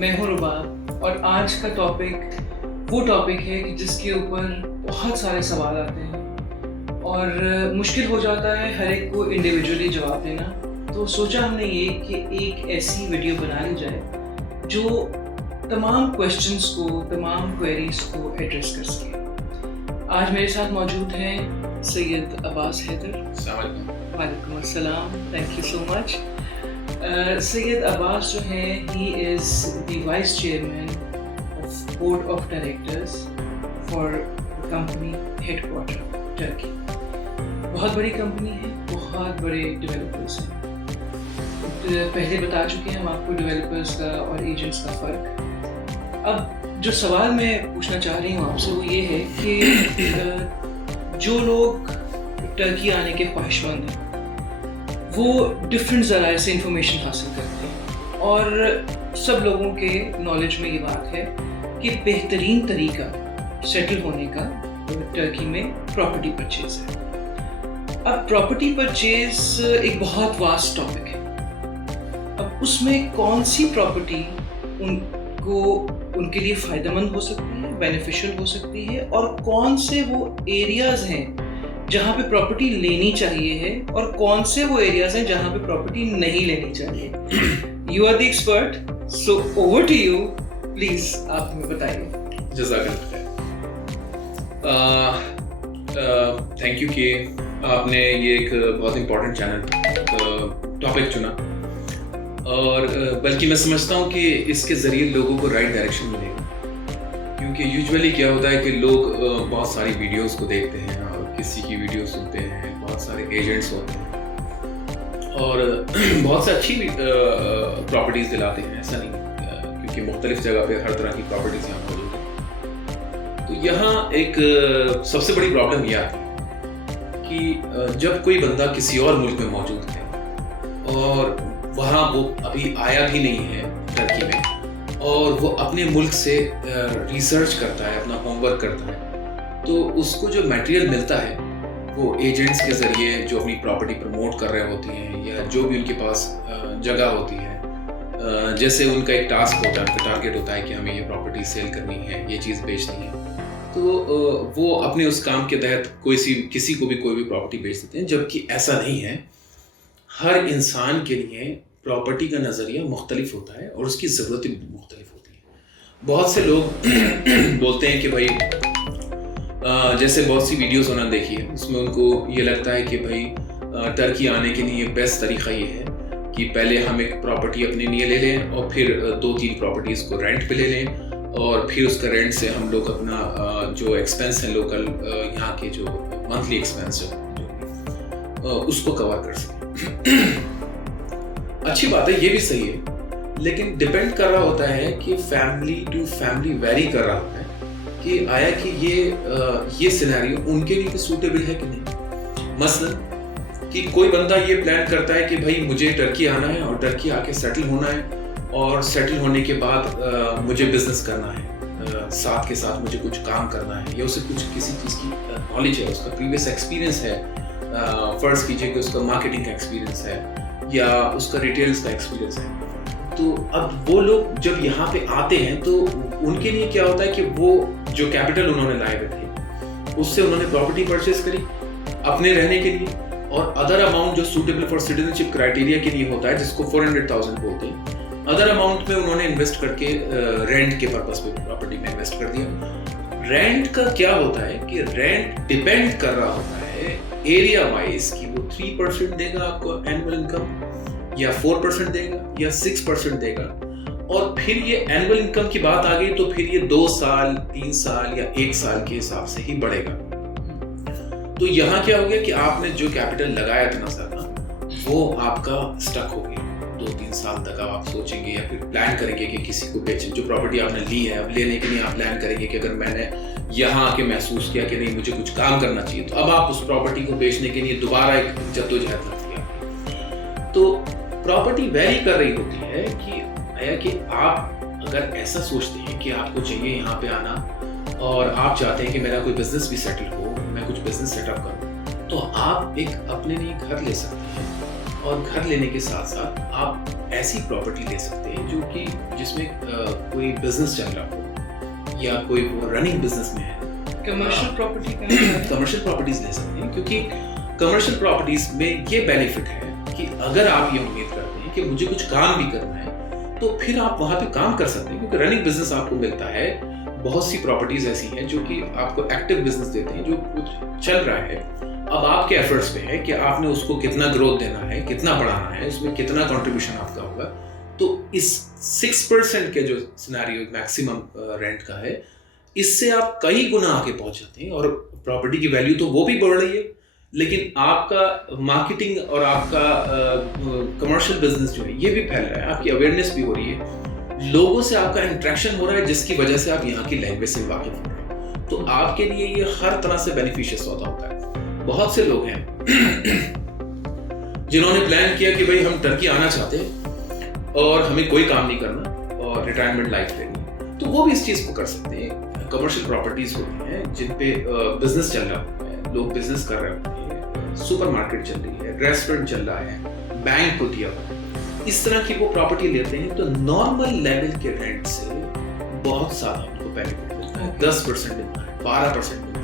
मैं हूं रुबाब और आज का टॉपिक वो टॉपिक है कि जिसके ऊपर बहुत सारे सवाल आते हैं और मुश्किल हो जाता है हर एक को इंडिविजुअली जवाब देना। तो सोचा हमने ये कि एक ऐसी वीडियो बना ली जाए जो तमाम क्वेश्चंस को, तमाम क्वेरीज को एड्रेस कर सके। आज मेरे साथ मौजूद हैं सैयद अब्बास हैदर। वालेकुम अस्सलाम, thank you so much. Syed Abbas जो हैं, he is the vice chairman of board of directors for company headquarter Turkey. बहुत बड़ी कंपनी है, बहुत बड़े डेवलपर्स हैं। पहले बता चुके हैं हम आपको डेवलपर्स का और एजेंट्स का फ़र्क। अब जो सवाल मैं पूछना चाह रही हूँ आपसे वो ये है कि जो लोग टर्की आने के ख्वाहिशमंद हैं वो डिफरेंट ज़राए से इंफॉर्मेशन हासिल करते हैं और सब लोगों के नॉलेज में ये बात है कि बेहतरीन तरीका सेटल होने का टर्की में प्रॉपर्टी परचेज है। अब प्रॉपर्टी परचेज एक बहुत वास्ट टॉपिक है। अब उसमें कौन सी प्रॉपर्टी उनके लिए फ़ायदेमंद हो सकती है, बेनिफिशियल हो सकती है, और कौन से वो एरियाज़ हैं जहाँ पे प्रॉपर्टी लेनी चाहिए है और कौन से वो एरियाज़ हैं जहाँ पे प्रॉपर्टी नहीं लेनी चाहिए। You are the expert, so over to you, please आप हमें बताइए। जज़ाकल्लाह। थैंक यू कि आपने ये एक बहुत इम्पोर्टेंट चैनल टॉपिक चुना और बल्कि मैं समझता हूँ कि इसके ज़रिए लोगों को राइट डायरेक्शन मिलेगा, क्योंकि यूजुअली क्या होता है कि लोग बहुत सारी वीडियोस को देखते हैं और किसी की वीडियो सुनते हैं, बहुत सारे एजेंट्स होते हैं और बहुत से अच्छी प्रॉपर्टीज़ दिलाते हैं, ऐसा नहीं, क्योंकि मुख्तलिफ जगह पे हर तरह की प्रॉपर्टीज़ यहाँ मौजूद हैं। तो यहाँ एक सबसे बड़ी प्रॉब्लम यह आती है कि जब कोई बंदा किसी और मुल्क में मौजूद है और वहाँ वो अभी आया भी नहीं है टर्की में और वो अपने मुल्क से रिसर्च करता है, अपना होमवर्क करता है, तो उसको जो मटेरियल मिलता है वो एजेंट्स के ज़रिए जो अपनी प्रॉपर्टी प्रमोट कर रहे होते हैं या जो भी उनके पास जगह होती है, जैसे उनका एक टास्क होता है, उनका टारगेट होता है कि हमें ये प्रॉपर्टी सेल करनी है, ये चीज़ बेचनी है, तो वो अपने उस काम के तहत किसी को भी कोई भी प्रॉपर्टी बेच देते हैं। जबकि ऐसा नहीं है। हर इंसान के लिए प्रॉपर्टी का नज़रिया मुख्तलिफ होता है और उसकी ज़रूरतें भी मुख्तलिफ होती हैं। बहुत से लोग बोलते हैं कि भाई जैसे बहुत सी वीडियोस उन्होंने देखी है, उसमें उनको ये लगता है कि भाई टर्की आने के लिए बेस्ट तरीका ये है कि पहले हम एक प्रॉपर्टी अपने लिए ले लें और फिर 2-3 प्रॉपर्टीज़ को रेंट पे ले लें और फिर उसका रेंट से हम लोग अपना जो एक्सपेंस है लोकल यहाँ के जो मंथली एक्सपेंस है उसको कवर कर सकें। अच्छी बात है, ये भी सही है, लेकिन डिपेंड कर रहा होता है कि फैमिली टू फैमिली वेरी कर रहा होता है कि आया कि ये सिनेरियो उनके लिए सूटेबल है कि नहीं। मसलन कि कोई बंदा ये प्लान करता है कि भाई मुझे टर्की आना है और टर्की आके सेटल होना है और सेटल होने के बाद मुझे बिजनेस करना है, साथ के साथ मुझे कुछ काम करना है या उसे कुछ किसी चीज़ की नॉलेज है, उसका प्रीवियस एक्सपीरियंस है, फ़र्ज़ कीजिए कि उसका मार्केटिंग का एक्सपीरियंस है या उसका रिटेल्स का एक्सपीरियंस है। तो अब वो लोग जब यहाँ पे आते हैं तो उनके लिए क्या होता है कि वो जो कैपिटल उन्होंने लाए हुए थे उससे उन्होंने प्रॉपर्टी परचेज करी अपने रहने के लिए, और अदर अमाउंट जो सूटेबल फॉर सिटीजनशिप क्राइटेरिया के लिए होता है, जिसको 400,000 बोलते हैं, अदर अमाउंट में उन्होंने इन्वेस्ट करके रेंट के पर्पस पे प्रॉपर्टी में इन्वेस्ट कर दिया। रेंट का क्या होता है कि रेंट डिपेंड कर रहा होता है एरिया वाइज कि वो 3% देगा आपको एनुअल इनकम या 4% देगा या 6% देगा, और फिर ये एनुअल इनकम की बात आ गई तो फिर ये 2 साल 3 साल या 1 साल के हिसाब से ही बढ़ेगा। तो यहाँ क्या हो गया कि आपने जो कैपिटल लगाया था ना सर, वो आपका स्टक हो गया। 2-3 साल तक आप सोचेंगे या फिर प्लान करेंगे कि किसी को बेचें। जो प्रॉपर्टी आपने ली है, अब लेने के लिए आप प्लान करेंगे कि अगर मैंने यहाँ आके महसूस किया कि नहीं मुझे कुछ काम करना चाहिए, तो अब आप उस प्रॉपर्टी को बेचने के लिए दोबारा एक जद्दोजहद लगती है। तो प्रॉपर्टी वेरी कर रही होती है कि आप अगर ऐसा सोचते हैं कि आपको चाहिए यहाँ पे आना और आप चाहते हैं कि मेरा कोई बिजनेस भी सेटल हो, मैं कुछ बिजनेस सेटअप करूँ, तो आप एक अपने लिए घर ले सकते हैं और घर लेने के साथ साथ आप ऐसी प्रॉपर्टी ले सकते हैं जो कि जिसमें कोई बिजनेस चल रहा हो या कोई वो रनिंग बिजनेस में है। कमर्शियल प्रॉपर्टी कमर्शियल प्रॉपर्टीज ले सकते हैं, क्योंकि कमर्शियल प्रॉपर्टीज में ये बेनिफिट है कि अगर आप ये उम्मीद करते हैं कि मुझे कुछ काम भी करना है तो फिर आप वहाँ पे काम कर सकते हैं, क्योंकि रनिंग बिजनेस आपको मिलता है। बहुत सी प्रॉपर्टीज ऐसी हैं जो कि आपको एक्टिव बिजनेस देते हैं, जो कुछ चल रहा है, अब आपके एफर्ट्स पे है कि आपने उसको कितना ग्रोथ देना है, कितना बढ़ाना है, उसमें कितना कंट्रीब्यूशन आपका होगा। तो इस 6% के जो सिनेरियो मैक्सिमम रेंट का है, इससे आप कई गुना आगे पहुंच जाते हैं और प्रॉपर्टी की वैल्यू तो वो भी बढ़ रही है, लेकिन आपका मार्केटिंग और आपका कमर्शियल बिजनेस जो है ये भी फैल रहा है, आपकी अवेयरनेस भी हो रही है, लोगों से आपका इंटरेक्शन हो रहा है, जिसकी वजह से आप यहाँ की लैंग्वेज से वाकिफ हो रहे हैं। तो आपके लिए ये हर तरह से बेनिफिशियस होता है। बहुत से लोग हैं जिन्होंने प्लान किया कि भाई हम टर्की आना चाहते हैं और हमें कोई काम नहीं करना और रिटायरमेंट लाइफ लेनी, तो वो भी इस चीज को कर सकते हैं। कमर्शियल प्रॉपर्टीज होती हैं जिन पे बिजनेस चल रहा होता है, लोग बिजनेस कर रहे होते हैं, सुपरमार्केट चल रही है, रेस्टोरेंट चल रहा है, बैंक को दिया हुआ है, इस तरह की वो प्रॉपर्टी लेते हैं तो नॉर्मल लेवल के रेंट से बहुत ज्यादा उनको बेनिफिट मिलता है। 10% मिलता है, 12% मिलता है।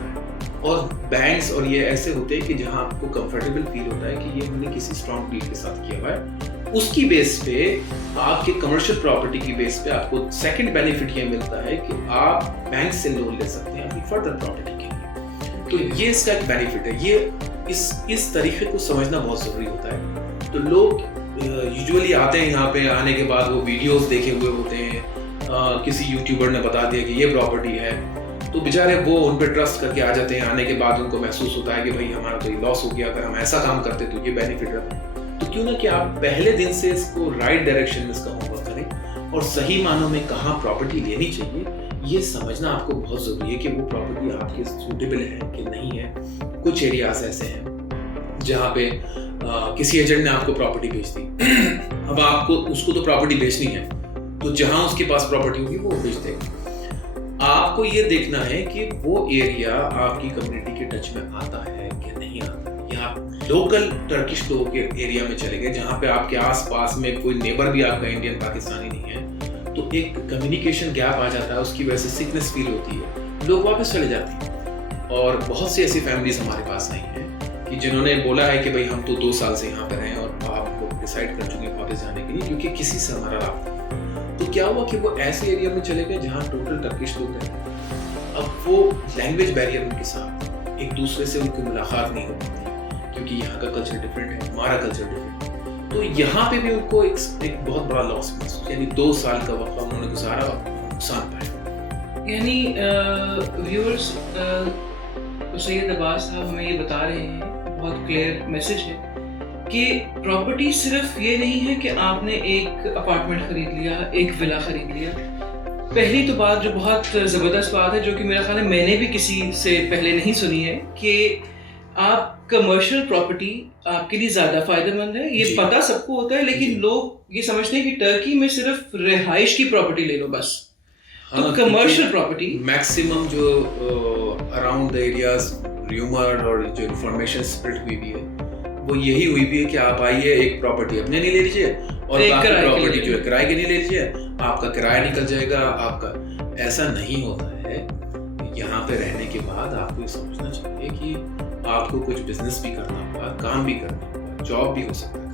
और बैंक्स और ये ऐसे होते हैं कि जहां आपको कंफर्टेबल फील होता है कि ये हमने किसी स्ट्रॉन्ग डील के साथ किया हुआ है, उसकी बेस पे आपके कमर्शियल प्रॉपर्टी की बेस पे आपको सेकंड बेनिफिट ये मिलता है कि आप बैंक से लोन ले सकते हैं अपनी फर्दर प्रॉपर्टी के लिए। तो ये इसका एक बेनिफिट है। ये इस तरीके को समझना बहुत जरूरी होता है। तो लोग यूजुअली आते हैं यहाँ पे, आने के बाद वो वीडियोस देखे हुए होते हैं, किसी यूट्यूबर ने बता दिया कि ये प्रॉपर्टी है, तो बेचारे वो उन पे ट्रस्ट करके आ जाते हैं। आने के बाद उनको महसूस होता है कि भाई हमारा तो ये लॉस हो गया, अगर हम ऐसा काम करते तो ये बेनिफिट रहता। तो क्यों ना कि आप पहले दिन से इसको राइट डायरेक्शन में इसका होमवर्क करें और सही मानों में कहाँ प्रॉपर्टी लेनी चाहिए, ये समझना आपको बहुत जरूरी है कि वो प्रॉपर्टी आपके सूटेबल है कि नहीं है। कुछ एरियाज ऐसे हैं जहाँ पे किसी एजेंट ने आपको प्रॉपर्टी बेच दी, अब आपको उसको तो प्रॉपर्टी बेचनी है, तो जहां उसके पास प्रॉपर्टी होगी वो बेच देगा। आपको ये देखना है कि वो एरिया आपकी कम्युनिटी के टच में आता है कि नहीं आता। या आप लोकल टर्किश लोगों के एरिया में चले गए जहाँ पे आपके आसपास में कोई नेबर भी आपका इंडियन पाकिस्तानी नहीं है, तो एक कम्युनिकेशन गैप आ जाता है, उसकी वजह से सिकनेस फील होती है, लोग वापस चले जाते हैं। और बहुत सी ऐसी फैमिलीज हमारे पास नहीं है कि जिन्होंने बोला है कि भाई हम तो 2 साल से यहाँ पे रहे और आप लोग डिसाइड कर चुके हैं वापस जाने के लिए, क्योंकि किसी से हमारा राब्ता। तो क्या हुआ कि वो ऐसे एरिया में चले गए जहाँ टोटल टर्किश लोग हैं। अब वो लैंग्वेज बैरियर उनके साथ, एक दूसरे से उनकी मुलाकात नहीं होती थी, क्योंकि यहाँ का कल्चर डिफरेंट है, हमारा कल्चर डिफरेंट है। तो यहाँ पे भी उनको एक बहुत बड़ा लॉस महसूस, यानी 2 साल का वक्त उन्होंने गुजारा और नुकसान पाया। यानी व्यूअर्स, सैयद अब्बास साहब हमें ये बता रहे हैं, बहुत क्लियर मैसेज है कि प्रॉपर्टी सिर्फ ये नहीं है कि आपने एक अपार्टमेंट खरीद लिया, एक विला खरीद लिया। पहली तो बात जो बहुत ज़बरदस्त बात है, जो कि मेरा ख्याल है मैंने भी किसी से पहले नहीं सुनी है, कि आप कमर्शियल प्रॉपर्टी आपके लिए ज़्यादा फ़ायदेमंद है। ये पता सबको होता है, लेकिन लोग ये समझते हैं कि टर्की में सिर्फ रिहाइश की प्रॉपर्टी ले लो बस। तो कमर्शियल प्रॉपर्टी मैक्सिमम जो अराउंड द एरियाज र्यूमर और जो इन्फॉर्मेशन स्प्रेड हुई भी है, वो यही हुई भी है कि आप आइए, एक प्रॉपर्टी अपने नहीं ले लीजिए और बाकी प्रॉपर्टी जो है किराए के नहीं ले लीजिए, आपका किराया निकल जाएगा आपका। ऐसा नहीं होता है। यहाँ पे रहने के बाद आपको ये समझना चाहिए कि आपको कुछ बिजनेस भी करना होगा, काम भी करना होगा, जॉब भी हो सकता है।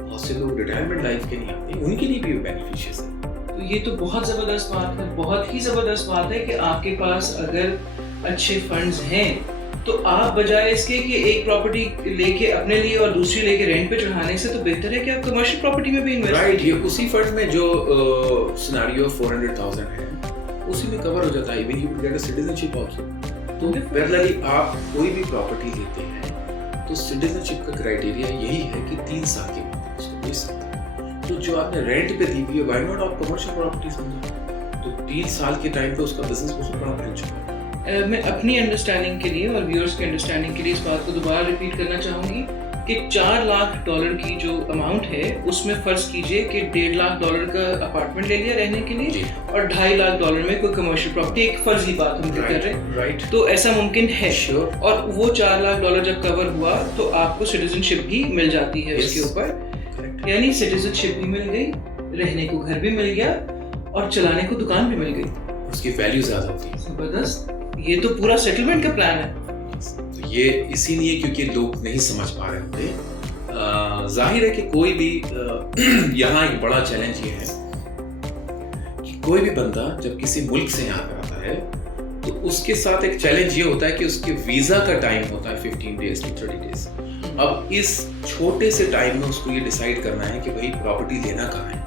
बहुत से लोग रिटायरमेंट लाइफ के नहीं आते, उनके लिए भी बेनिफिशियस है। तो ये तो बहुत ज़बरदस्त बात है, बहुत ही ज़बरदस्त बात है कि आपके पास अगर अच्छे फंड्स हैं तो आप बजाय इसके कि एक प्रॉपर्टी लेके अपने लिए और दूसरी लेके रेंट पे चढ़ाने से, तो बेहतर है कि आप कमर्शियल प्रॉपर्टी में भी इन्वेस्ट करें। राइट, ये उसी फंड में जो सिनेरियो 400,000 है उसी में कवर हो जाता है। Even you get a citizenship also. तो पैरेलली आप कोई भी प्रॉपर्टी लेते हैं तो सिटीजनशिप का क्राइटेरिया यही है कि 3 साल के बाद उसको बेच सकते हैं। तो जो आपने रेंट पे दी हुई है, व्हाई नॉट आप कमर्शियल प्रॉपर्टी समझो। तो 3 साल के टाइम पे उसका बिजनेस बहुत बड़ा बन चुका है। मैं अपनी अंडरस्टैंडिंग के लिए और व्यूअर्स के अंडरस्टैंडिंग के लिए इस बात को दोबारा रिपीट करना चाहूँगी कि $4 लाख की जो अमाउंट है, उसमें फ़र्ज़ कीजिए कि $1.5 लाख का अपार्टमेंट ले लिया रहने के लिए और $2.5 लाख में कोई कमर्शियल प्रॉपर्टी, एक फ़र्ज़ी बात हम कर रहे हैं, तो ऐसा मुमकिन है। और वो $4 लाख जब कवर हुआ तो आपको सिटीजनशिप भी मिल जाती है उसके ऊपर। Correct. यानी सिटीजनशिप भी मिल गई, रहने को घर भी मिल गया और चलाने को दुकान भी मिल गई। उसकी वैल्यू ज्यादा होती है। जबरदस्त, ये तो पूरा सेटलमेंट का प्लान है। तो ये इसीलिए क्योंकि लोग नहीं समझ पा रहे होते। जाहिर है कि कोई भी यहाँ एक बड़ा चैलेंज ये है कि कोई भी बंदा जब किसी मुल्क से यहाँ पर आता है तो उसके साथ एक चैलेंज ये होता है कि उसके वीजा का टाइम होता है 15 डेज टू 30 डेज। अब इस छोटे से टाइम में उसको ये डिसाइड करना है कि भाई प्रॉपर्टी लेना कहाँ है।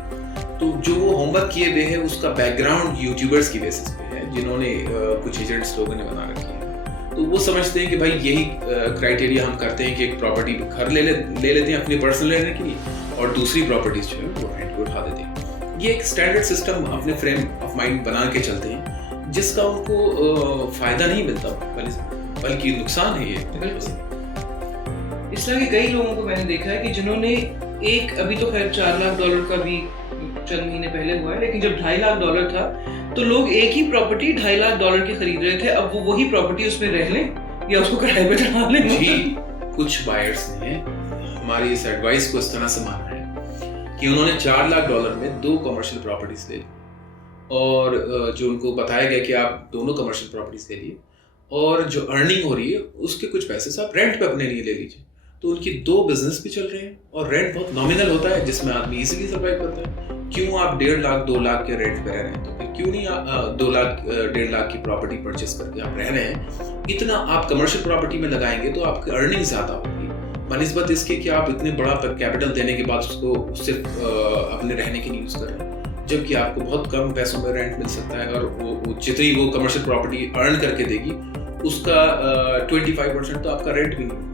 तो जो वो होमवर्क किए हुए है उसका बैकग्राउंड यूट्यूबर्स की बेसिस पे है, जिन्होंने कुछ एजेंट्स लोगों ने बना रखी है। तो वो समझते हैं कि भाई यही क्राइटेरिया हम करते हैं कि एक प्रॉपर्टी घर ले लेते हैं अपनी पर्सनल रहने के लिए और दूसरी प्रॉपर्टीज जो है वो रेंट पे उठा देते हैं। ये एक स्टैंडर्ड सिस्टम अपने फ्रेम ऑफ माइंड बना के चलते हैं जिसका उनको फायदा नहीं मिलता बल्कि नुकसान है ये। इस तरह के कई लोगों को मैंने देखा है कि जिन्होंने एक, अभी तो खैर $4 लाख का भी चंद महीने पहले हुआ है, लेकिन जब $2.5 लाख था तो लोग एक ही प्रॉपर्टी $2.5 लाख की खरीद रहे थे। अब वो वही प्रॉपर्टी उसमें रह लें या उसको किराए पे चढ़ा लें। जी, कुछ बायर्स ने हमारी इस एडवाइस को इस तरह से माना है कि उन्होंने $4 लाख में 2 कमर्शियल प्रॉपर्टीज ले ली और जो उनको बताया गया कि आप दोनों कमर्शियल प्रॉपर्टीज ले लिए और जो अर्निंग हो रही है उसके कुछ पैसे से आप रेंट पे अपने लिए ले लीजिए। तो उनकी 2 बिजनेस भी चल रहे हैं और रेंट बहुत नॉमिनल होता है जिसमें आदमी इजीली सर्वाइव करता है। क्यों आप 1.5 लाख 2 लाख के रेंट पे रह रहे हैं, तो फिर क्यों नहीं 2 लाख 1.5 लाख की प्रॉपर्टी परचेस करके आप रह रहे हैं। इतना आप कमर्शियल प्रॉपर्टी में लगाएंगे तो आपकी अर्निंग ज्यादा होगी बनिस्बत इसके कि आप इतने बड़ा कैपिटल देने के बाद उसको सिर्फ अपने रहने के लिए यूज कर रहे हैं, जबकि आपको बहुत कम पैसों में रेंट मिल सकता है और वो जितनी वो कमर्शियल प्रॉपर्टी अर्न करके देगी उसका 25% तो आपका रेंट भी नहीं।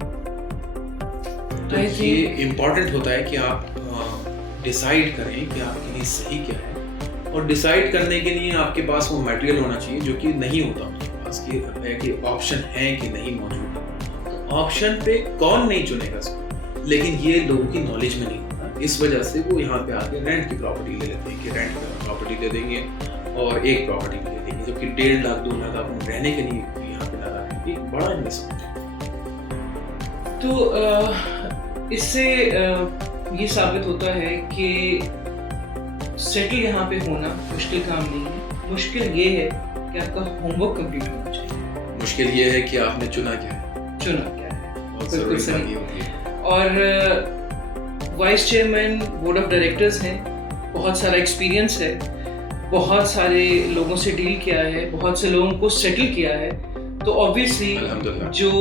तो ये इम्पोर्टेंट होता है कि आप डिसाइड करें कि आपके लिए सही क्या है और डिसाइड करने के लिए आपके पास वो मटेरियल होना चाहिए जो कि नहीं होता उनके पास कि ऑप्शन है कि नहीं मौजूद। तो ऑप्शन पे कौन नहीं चुनेगा इसको, लेकिन ये लोगों की नॉलेज में नहीं होता। इस वजह से वो यहाँ पे आके रेंट की प्रॉपर्टी ले लेते हैं कि रेंट की प्रॉपर्टी ले देंगे और एक प्रॉपर्टी ले देंगे, जबकि 1.5 लाख 2 लाख आप रहने के लिए यहाँ पे लगा रहे हैं। एक बड़ा इन्वेस्टमेंट है। तो इससे ये साबित होता है कि सेटल यहाँ पे होना मुश्किल काम नहीं है। मुश्किल ये है कि आपका होमवर्क कंप्लीट होना चाहिए। मुश्किल ये है कि आपने चुना क्या है। बहुत जरूरी सही और vice chairman board of directors हैं, बहुत सारा एक्सपीरियंस है, बहुत सारे लोगों से डील किया है, बहुत से लोगों को सेटल किया है। तो ऑब्वियसली जो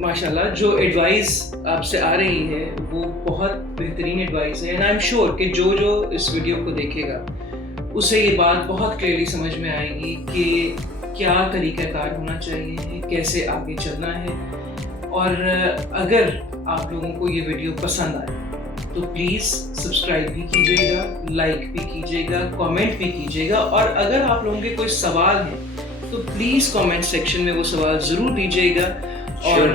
माशाल्लाह जो एडवाइस आपसे आ रही है वो बहुत बेहतरीन एडवाइस है एंड आई एम श्योर कि जो इस वीडियो को देखेगा उसे ये बात बहुत क्लियरली समझ में आएगी कि क्या तरीक़ाकार होना चाहिए, कैसे आगे चलना है। और अगर आप लोगों को ये वीडियो पसंद आए तो प्लीज़ सब्सक्राइब भी कीजिएगा, लाइक भी कीजिएगा, कमेंट भी कीजिएगा और अगर आप लोगों के कोई सवाल हैं तो प्लीज़ कमेंट सेक्शन में वो सवाल ज़रूर दीजिएगा और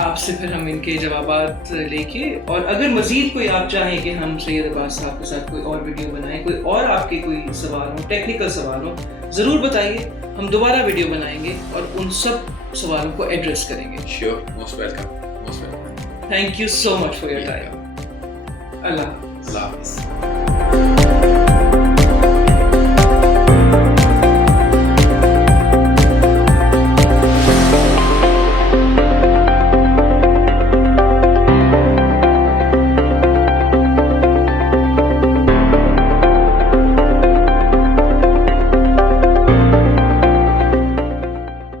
आपसे फिर हम इनके जवाबात लेके, और अगर मज़ीद कोई आप चाहें कि हम सैयद अब्बास साहब के साथ कोई और वीडियो बनाएं, कोई और आपके कोई सवाल हो, टेक्निकल सवाल हो, ज़रूर बताइए। हम दोबारा वीडियो बनाएंगे और उन सब सवालों को एड्रेस करेंगे। Sure, most welcome. Thank you so much for your time. अल्लाह हाफ़िज़।